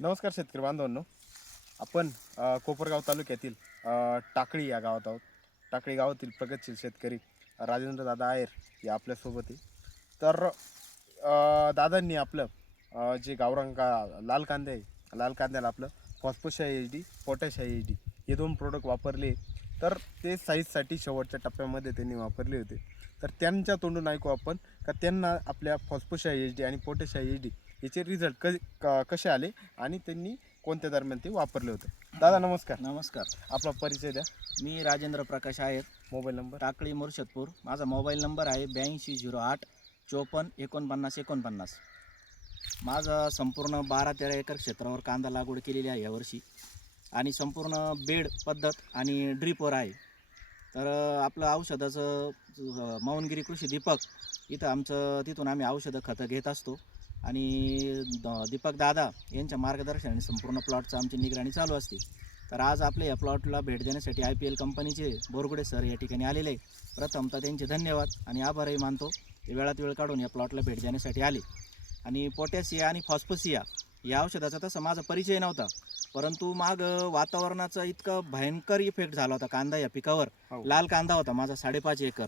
नमस्कार शेतकरी बांधवांनो. आपण कोपरगाव तालुक्यातील टाकळी या गावात आहोत. टाकळी गावातील प्रगतशील शेतकरी राजेंद्र दादा आयर या आपल्यासोबत आहे. तर दादांनी आपलं जे गावरांग का लाल कांदे आहे लाल कांद्याला आपलं Phosphosha H D Potasha H D हे दोन प्रोडक्ट वापरले. तर ते साईजसाठी शेवटच्या टप्प्यामध्ये त्यांनी वापरले होते. तर त्यांच्या तोंडून ऐकू आपण का त्यांना आपल्या फॉस्फोशा एच डी आणि पोटॅशा एच डी याचे रिझल्ट क क- कसे आले आणि त्यांनी कोणत्या दरम्यान ते वापरले होते? दादा नमस्कार. नमस्कार. आपला परिचय द्या. मी राजेंद्र प्रकाश आहेर मोबाईल नंबर? टाकळी मुर्शदपूर माझा मोबाईल नंबर आहे ब्याऐंशी झिरो आठ चोपन्न एकोणपन्नास एकोणपन्नास. माझं संपूर्ण बारा तेरा एकर क्षेत्रावर कांदा लागवड केलेली आहे यावर्षी. आणि संपूर्ण बेड पद्धत आणि ड्रीपवर आहे. तर अं, आपलं औषधाचं अं, मौनगिरी कृषी दीपक इथं आमचं तिथून आम्ही औषधं खतं घेत असतो. आणि द- दीपक दादा यांच्या मार्गदर्शनाने संपूर्ण प्लॉटचं आमची निगराणी चालू असते. तर आज आपल्या या प्लॉटला भेट देण्यासाठी आय पी एल कंपनीचे बोरगुडे सर या ठिकाणी आलेले. प्रथमतः त्यांचे धन्यवाद आणि आभारही मानतो. ते वेळात वेळ काढून या प्लॉटला भेट देण्यासाठी आले. आणि पोटॅशिया आणि फॉस्फोसिया या औषधाचा तसा माझा परिचय नव्हता. परंतु माग वातावरणाचा इतका भयंकर इफेक्ट झाला होता कांदा या पिकावर. हो. लाल कांदा होता माझा साडेपाच एकर.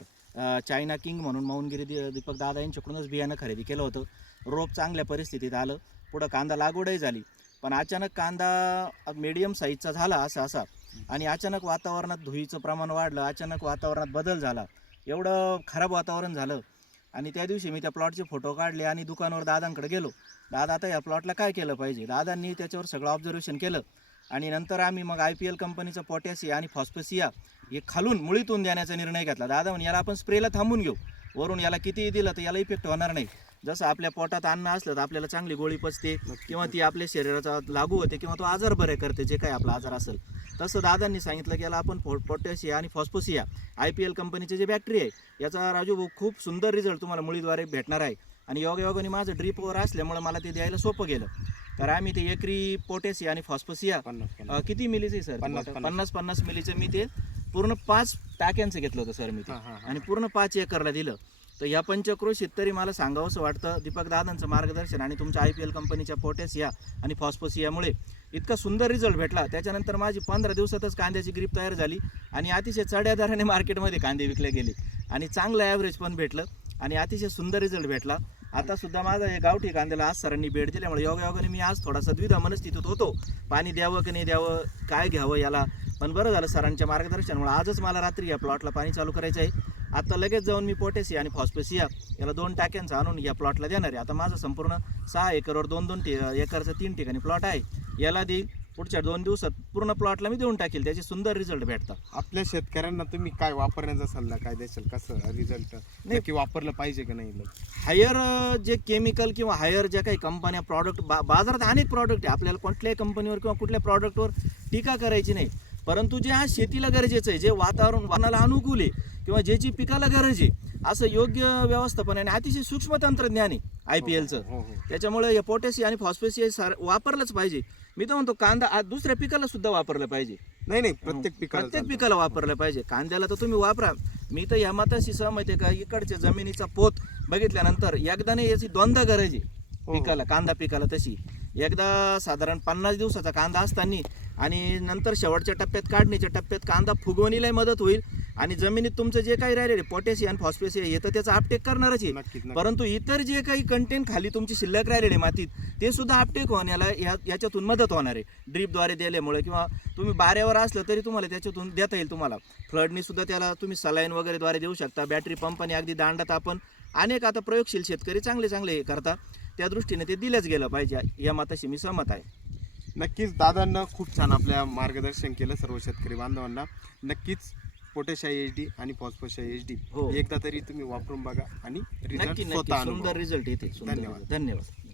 चायना किंग म्हणून मौनगिरी दि- दीपक दादा यांच्याकडूनच बियाणं खरेदी केलं होतं. रोप चांगल्या परिस्थितीत आलं. पुढं कांदा लागवडही झाली. पण अचानक कांदा मिडियम साईजचा झाला असा असा. आणि अचानक वातावरणात धुईचं प्रमाण वाढलं. अचानक वातावरणात बदल झाला. एवढं खराब वातावरण झालं. आणि त्या दिवशी मी त्या प्लॉटचे फोटो काढले आणि दुकानावर दादांकडे गेलो. दादा आता या प्लॉटला काय केलं पाहिजे? दादांनी त्याच्यावर सगळं ऑब्झर्वेशन केलं. आणि नंतर आम्ही मग आय पी एल कंपनीचा पोटॅशिया आणि फॉस्फोसिया हे खालून मुळीतून देण्याचा निर्णय घेतला. दादा म्हणे याला आपण स्प्रेला थांबून घेऊ. वरून याला कितीही दिलं तर याला इफेक्ट होणार नाही. जसं आपल्या पोटात अन्न असलं तर आपल्याला चांगली गोळी पचते किंवा ती आपल्या शरीराचा लागू होते किंवा तो आजार बरे करते जे काही आपला आजार असेल. तसं दादांनी सांगितलं की याला आपण फो पोटॅशिया आणि फॉस्फोसिया आय पी एल कंपनीचे जे बॅक्टेरिया आहे याचा राजू भाऊ खूप सुंदर रिझल्ट तुम्हाला मुळीद्वारे भेटणार आहे. आणि योगायोगाने माझं ड्रीपवर असल्यामुळे मला ते द्यायला सोपं गेलं. तर आम्ही ते एकरी पोटॅशिया आणि फॉस्फोसिया किती मिलीचं सर? पन्नास, पन्नास. मिलीचं मी ते पूर्ण पाच टाक्यांचं घेतलं होतं सर मी ते. आणि पूर्ण पाच एकरला दिलं. तर या पंचक्रोशीत तरी मला सांगावंसं वाटतं दीपक दादांचं मार्गदर्शन आणि तुमच्या आय पी एल कंपनीच्या पोटॅशिया आणि फॉस्फोसियामुळे इतका सुंदर रिझल्ट भेटला. त्याच्यानंतर माझी पंधरा दिवसातच कांद्याची ग्रीप तयार झाली आणि अतिशय चढ्या दराने मार्केटमध्ये कांदे विकले गेले. आणि चांगलं ॲव्हरेज पण भेटलं आणि अतिशय सुंदर रिझल्ट भेटला. आता सुद्धा माझा हे गावठी कांद्याला आज सरांनी भेट दिल्यामुळे योगायोगाने मी आज थोडासा द्विधा मनस्थितीत होतो. पाणी द्यावं की नाही द्यावं काय घ्यावं याला. पण बरं झालं सरांच्या मार्गदर्शनामुळे आजच मला रात्री या प्लॉटला पाणी चालू करायचं आहे. आता लगेच जाऊन मी पोटॅशिया आणि फॉस्पेसिया याला दोन टाक्यांचा आणून या प्लॉटला देणार आहे. आता माझं संपूर्ण सहा एकरवर दोन दोन टी एकरचं तीन ठिकाणी प्लॉट आहे. याला देईल पुढच्या दोन दिवसात पूर्ण प्लॉटला मी देऊन टाकेल त्याचे सुंदर रिझल्ट भेटतात. आपल्या शेतकऱ्यांना तुम्ही काय वापरण्याचा सल्ला काय द्याल कसं रिझल्ट नक्की वापरलं पाहिजे का नाही हायर जे केमिकल किंवा हायर ज्या काही कंपन्या प्रॉडक्ट बा बाजारात अनेक प्रॉडक्ट आहे. आपल्याला कुठल्याही कंपनीवर किंवा कुठल्या प्रॉडक्टवर टीका करायची नाही. परंतु जे आज शेतीला गरजेचं आहे जे वातावरण वानाला अनुकूल आहे किंवा ज्याची पिकाला गरज आहे असं योग्य व्यवस्थापन आहे आणि अतिशय सूक्ष्म तंत्रज्ञान आहे आय पी एलचं हो हो त्याच्यामुळे हे पोटॅशियम आणि फॉस्फेसिया सार वापरलंच पाहिजे. मी तर म्हणतो कांदा आज दुसऱ्या पिकाला सुद्धा वापरलं पाहिजे. नाही नाही प्रत्येक पिकाला प्रत्येक. पिकाला वापरलं पाहिजे. कांद्याला तर तुम्ही वापरा. मी तर या मताशी सहमत आहे का? इकडच्या जमिनीचा पोत बघितल्यानंतर एकदा नाही याची दोनदा गरज आहे. हो. पिकाला कांदा पिकाला तशी. एकदा साधारण पन्नास दिवसाचा कांदा असताना आणि नंतर शेवटच्या टप्प्यात काढणीच्या टप्प्यात कांदा फुगवणीलाही मदत होईल आणि जमिनीत तुमचं जे काही राहिलेले पोटॅशियम फॉस्फेसिया हे तर त्याचा अपटेक करणारच आहे. परंतु इतर जे काही कंटेंट खाली तुमची शिल्लक राहिलेले मातीत ते सुद्धा अपटेक होण्याला याच्यातून मदत होणार आहे. ड्रीपद्वारे दिल्यामुळे किंवा तुम्ही बाऱ्यावर असलं तरी तुम्हाला त्याच्यातून देता येईल तुम्हाला. फ्लडनी सुद्धा त्याला तुम्ही सलाईन वगैरे द्वारे देऊ शकता. बॅटरी पंपाने अगदी दांडात आपण अनेक आता प्रयोगशील शेतकरी चांगले चांगले हे करता. त्या दृष्टीने ते दिलंच गेलं पाहिजे या मताशी मी सहमत आहे नक्कीच दादांना खूप छान आपल्या मार्गदर्शन केलं सर्व शेतकरी बांधवांना नक्कीच पोटॅशिया एच डी आणि फॉस्फोशिया एच डी हो. एकदा तरी तुम्ही वापरून बघा आणि नक्की रिझल्ट नक्की स्वतः सुंदर. रिझल्ट येते सुंदर धन्यवाद. result. धन्यवाद